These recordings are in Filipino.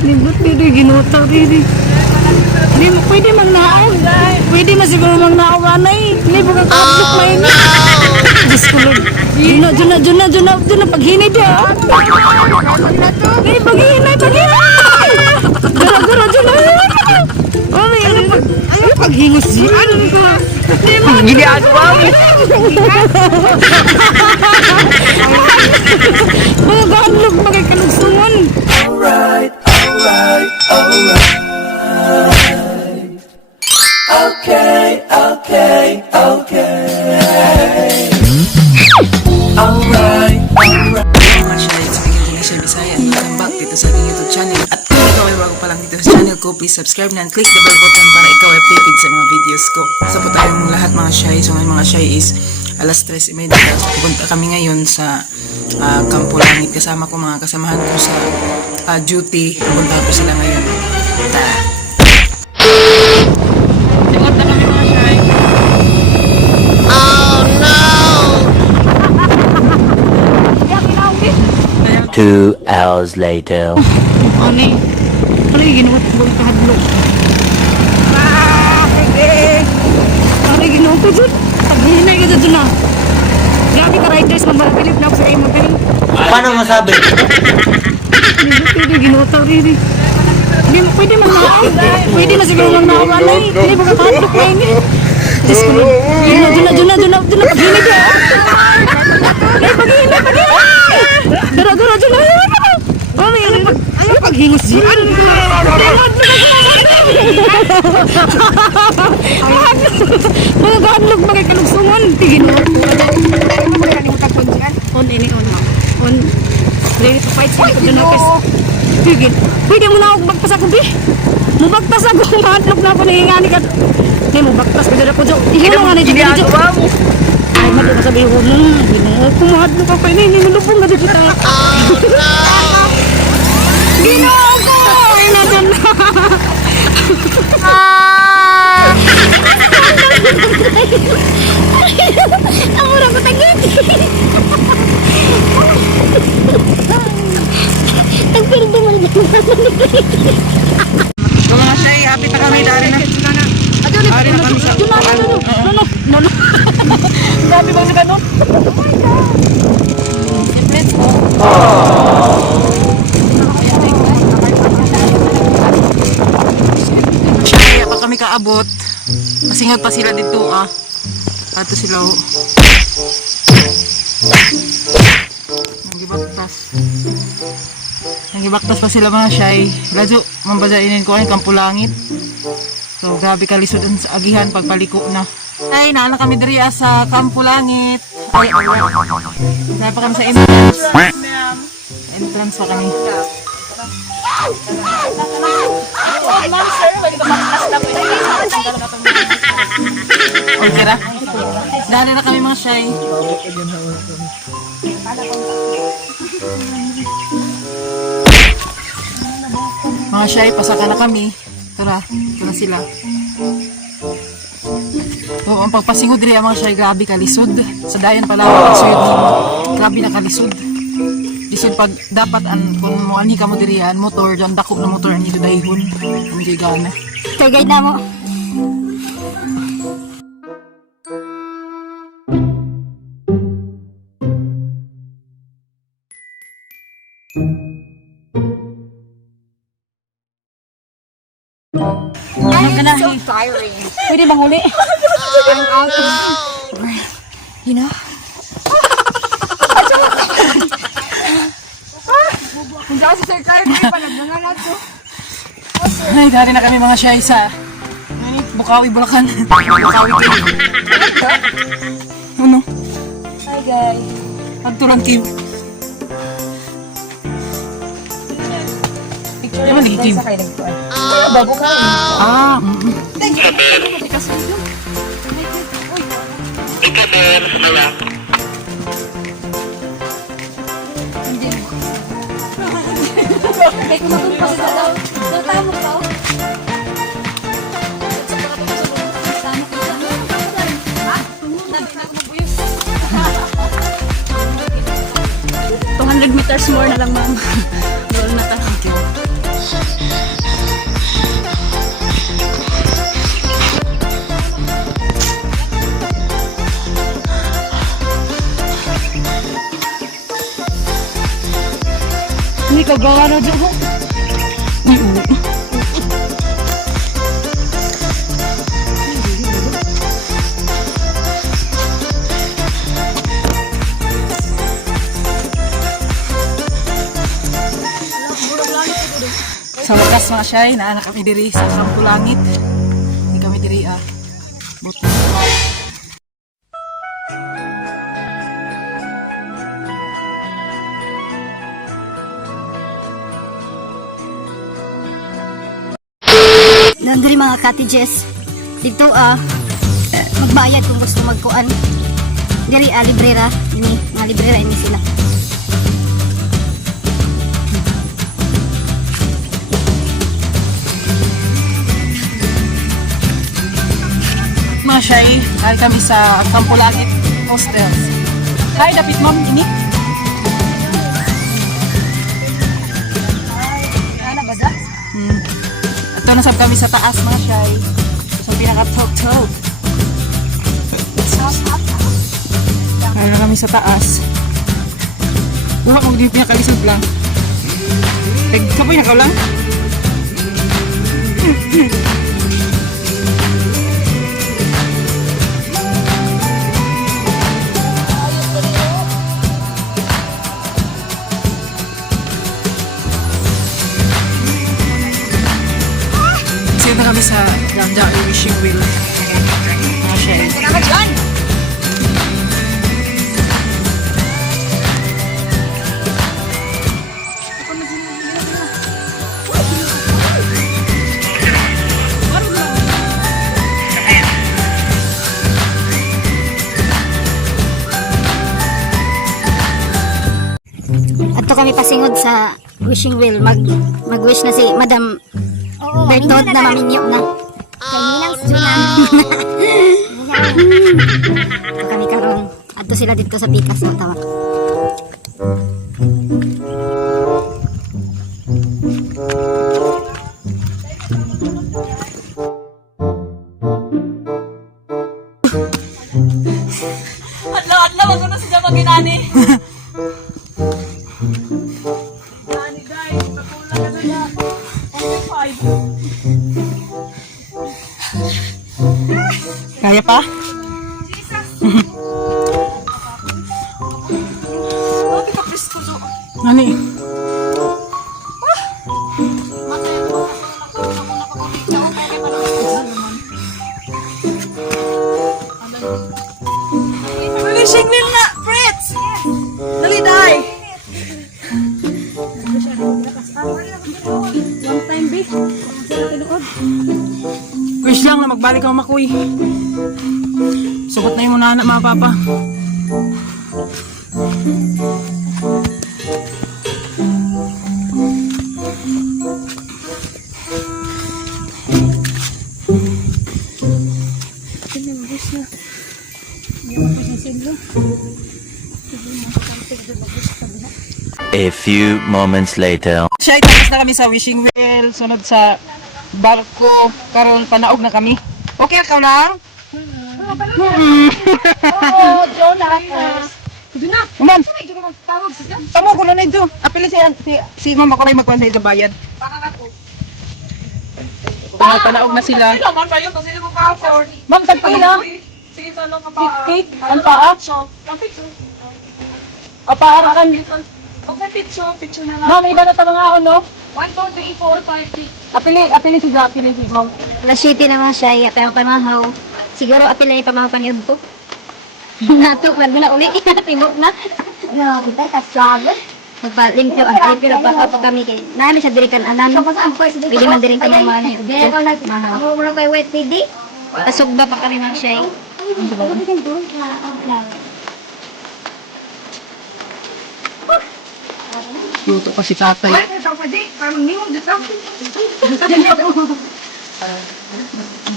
Nindot dito, ginutaw dito. Hindi mo pwede magnaon. Pwede masiguro magnaon anay. Hindi mo kakablok na yun. Diyos ko Lord. Duna, paghinay dia. Hindi, paghinay. Gara, duna. Ay, ayaw paghingos diyan. Gini ano ba? Mga gaanlog, mga kalugsungon. Alright. Okay. Alright. Mga shades, bigyan ko na siya Bisaya. Welcome back dito sa aking YouTube channel. At kung ikaw ay bago pa lang dito sa channel ko, please subscribe na and click the bell button para ikaw ay updated sa mga videos ko. So po tayong lahat mga shy. So ngayon mga shy is alas 3:30. Pupunta kami ngayon sa Campo Langit. Kasama ko mga kasamahan ko sa duty. Pupunta ko sila ngayon. Tara! Singot na kami mga shy. 2 hours later. Ano yung ginawa ko yung kahadlok? Pwede! Ano yung ginawa ko dyan? Paghinay ka dyan na. Grabe ka riders, mamalapilip na ako sa imo galing. Paano masabi? Pwede ginutaw rin. Hindi mo pwede magnaon. Pwede masiguro magnaon anay. Hindi mo kakahadlok na yun. Diyos ko Lord. Duna, paghinay ka. Ay, paghinay. Gara, duna. Ayaw paghingos diyan. Mga gaanlog, mga kalugsungon. Tiginoon ko. On. Ready to fight sila ko dun ako. Tigin. Pwede mo na ako magpas ako, bi. Mubagtas ako. Maadlok na ako nahingani ka. Hindi, mubagtas ko dun ako. Ihulong nga na dyan. Ay, madlo ka sabi ko. Kumadlo ka pa. Hindi mo lupong na dito. Ginawa ko! Ay, nadyan na. Ang mura ko tagit. Nagpirdo man ba? So mga shy, happy na kami. Dari na kami sa No. Dami bang nagano? Let's go. Kaya pa kami kaabot. Masingot pa sila dito Ato sila Nagibaktas pa sila mga shy. Radyo, mambazainin ko ay Campo Langit. So grabe kalisod sa agihan pagpaliko na. Ay, naana kami diri sa Campo Langit. Napa kami sa entrance. Entrance pa kami. Okay ra? Dali na kami mga shy. Mga shy, pasaka na kami. Tara, ito na sila. Oo, ang pagpasingod rin mga shy, grabe kalisod. Sa dayon pala, grabe na kalisod. Lisod pag dapat kung mo ani ka mo dirihan motor diyan dako na motor ani do dayhon ang gigana Tagay na mo. I'm so tiring. Pwede bang uli? I'm out of you know? Kung saan si Sir Carl, may panagbangan to. Ay, dari na kami mga shy sa Bukawi, Bulacan. Bukawi kayo. Ano? Hi guys. Agturan kayo. Picture Yaman lagi kayo. Bago ka. Kaya kumatong pa sila daw. Natamo ka. Tama ka sa mga. Ha? Nabi na kumabuyos. 200 meters more na lang, ma'am. Doon na tayo. Gawa na dyan. Sa wakas mga siyay, naanak kami diri sa Kampo Langit. Hindi kami diri buti. Nandun mga cottages. Dito magbayad kung gusto magkuan. Diri librera. Ini, mga librera ini sila. Mga siyay, dahil kami sa Kampo Langit Hostels. Hi, dapit ma'am, ini. Ito nasab kami sa taas mga siyay. Sa pinaka-tog-tog. Ayun na kami sa taas. Buha mo din pinakalisod lang. Kapoy na ka lang? Kasi na kami sa Ganda Wishing Wheel. Mga siyay. Ato kami pasingod sa wishing wheel. Mag-wish na si Madam Bertod na maminyo na. Ato kami karon. Ato sila dito sa Pikas sa Ottawa. Adlaw, wag ko na siya maginani. Kaya pa? Nani? Wishing wheel na, Fritz! Dali, day! One time, B. Wish lang na magbalik ako makuy. Sugot na yung una anak mga papa. A few moments later. Siya, tapos na kami sa wishing wheel. Sunod sa barko. Karon panaog na kami. Okay, ikaw lang? Oh, Jonah. Uman! Tamo ko na ito. Apili si mama ko rin magkuhan sa ito bayad. Panaog na sila. Ma'am, tagpila. Sige, sa lang kapaa. Cake? Ang paa? Apara kan. Okay, picture na lang. Ma'am, iba na mga ano? 1, 2, 3, 4, 5, 6. Apili si Jack, apili si ma'am. Alas 7 na mga siya. Kaya pamahaw. Siguro apil na yung pamahaw panyod ko. Natuk na na uli. Timok na. No, kita kasagot. Magpaling ko ang pero baka pa kami kay. Namin sa dirikan anan. Pwede man dirin kami mga mahaw. Ako muna kay wet pidi. Pasugba pa kami mga siya. Luto pa si tatay.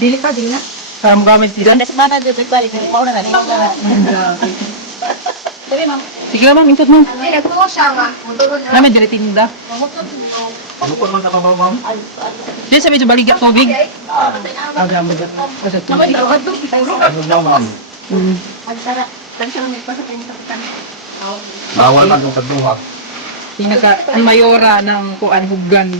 Dili ka, dili na. Para mo gamit sila. Mana dito balik ko na na. Dili ma'am. Sige lang ma'am, intot mo. Ay, nagtuwa siya ma. Namin dili tinda. Diyan sa medyo baligya tubig. Aga mo dyan. Kasi tubig. Bawal na yung kaduha. ang mayora ng kuan Huggan.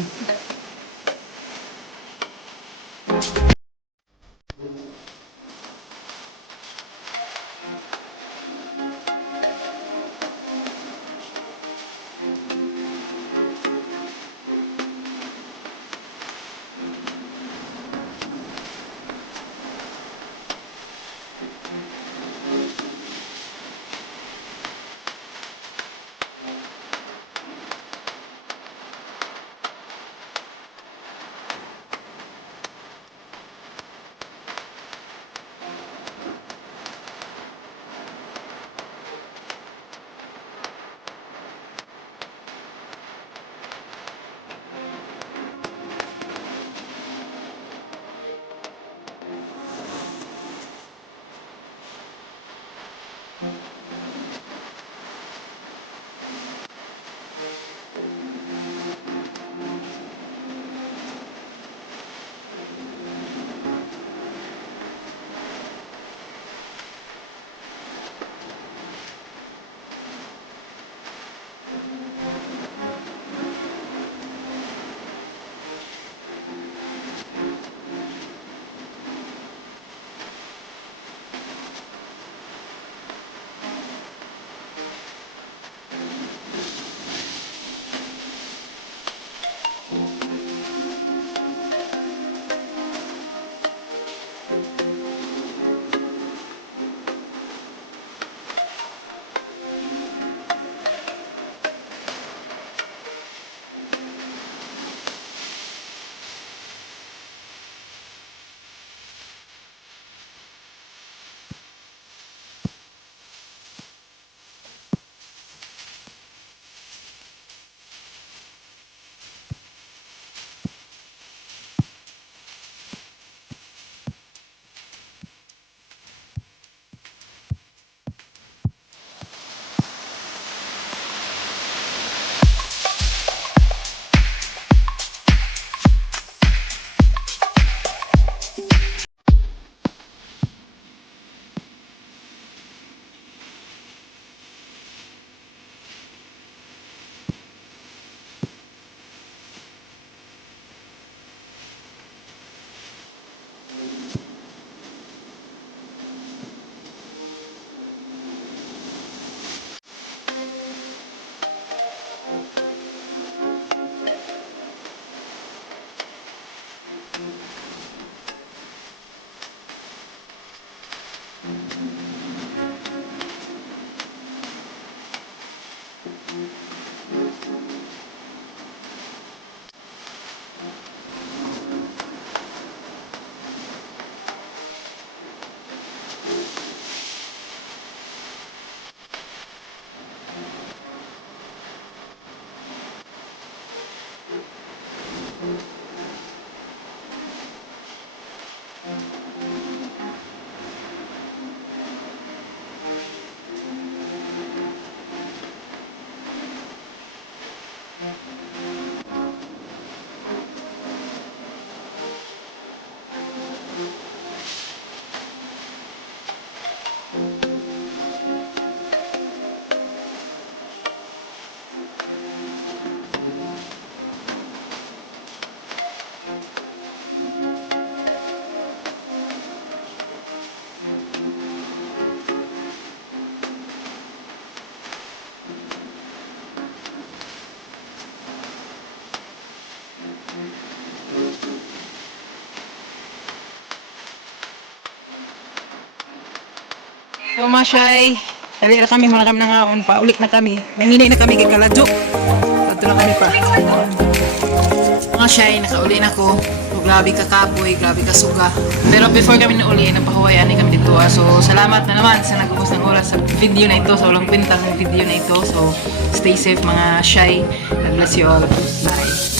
So Mashay, dali na kami, mga kami nangaon pa, ulit na kami. Nanginay na kami kay Kaladyo. Ito na kami pa. Mga Shay, nakauli na ko. So, grabe ka kapoy, grabe ka suga. Pero before kami nauli, napahawayan kami dito. So, salamat na naman sa nagubos ng oras sa video na ito. So, walang kwenta sa video na ito. So, stay safe mga Shay. God bless you all. Bye.